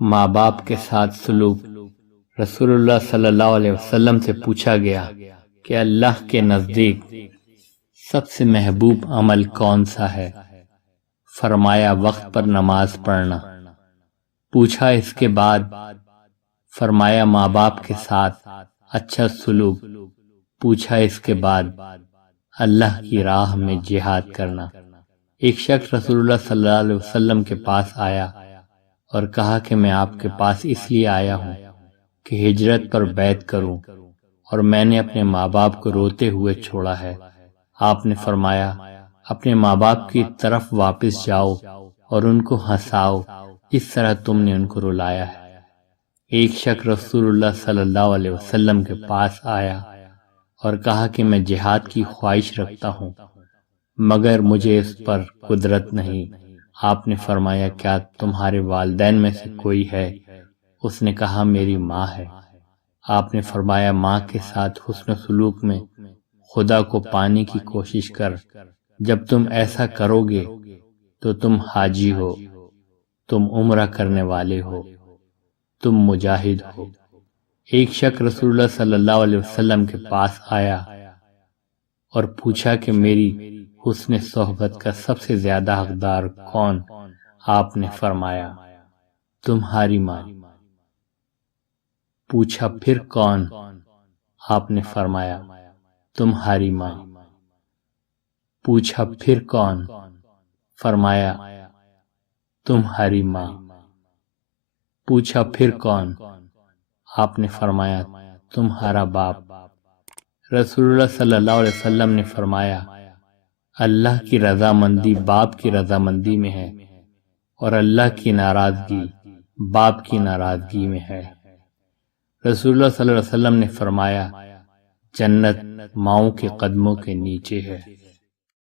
ماں باپ کے ساتھ سلوک۔ رسول اللہ صلی اللہ علیہ وسلم سے پوچھا گیا کہ اللہ کے نزدیک سب سے محبوب عمل کون سا ہے؟ فرمایا وقت پر نماز پڑھنا۔ پوچھا اس کے بعد؟ فرمایا ماں باپ کے ساتھ اچھا سلوک۔ پوچھا اس کے بعد؟ اللہ کی راہ میں جہاد کرنا۔ ایک شخص رسول اللہ صلی اللہ علیہ وسلم کے پاس آیا اور کہا کہ میں آپ کے پاس اس لیے آیا ہوں کہ ہجرت پر بیعت کروں، اور میں نے اپنے ماں باپ کو روتے ہوئے چھوڑا ہے۔ آپ نے فرمایا اپنے ماں باپ کی طرف واپس جاؤ اور ان کو ہنساؤ، اس طرح تم نے ان کو رلایا ہے۔ ایک شخص رسول اللہ صلی اللہ علیہ وسلم کے پاس آیا اور کہا کہ میں جہاد کی خواہش رکھتا ہوں مگر مجھے اس پر قدرت نہیں۔ آپ نے فرمایا کیا تمہارے والدین میں سے کوئی ہے؟ اس نے کہا میری ماں ہے۔ آپ نے فرمایا ماں کے ساتھ حسن سلوک میں خدا کو پانے کی کوشش کر۔ جب تم ایسا کرو گے تو تم حاجی ہو، تم عمرہ کرنے والے ہو، تم مجاہد ہو۔ ایک شخص رسول اللہ صلی اللہ علیہ وسلم کے پاس آیا اور پوچھا کہ میری حسن صحبت کا سب سے زیادہ حقدار کون؟ آپ نے فرمایا تمہاری ماں۔ پوچھا پھر کون؟ آپ نے فرمایا تمہاری ماں۔ پوچھا پھر کون؟ فرمایا تمہاری ماں۔ پوچھا پھر کون؟ آپ نے فرمایا تمہارا باپ۔ رسول اللہ صلی اللہ علیہ وسلم نے فرمایا اللہ کی رضامندی باپ کی رضامندی میں ہے اور اللہ کی ناراضگی باپ کی ناراضگی میں ہے۔ رسول اللہ صلی اللہ علیہ وسلم نے فرمایا جنت ماؤں کے قدموں کے نیچے ہے۔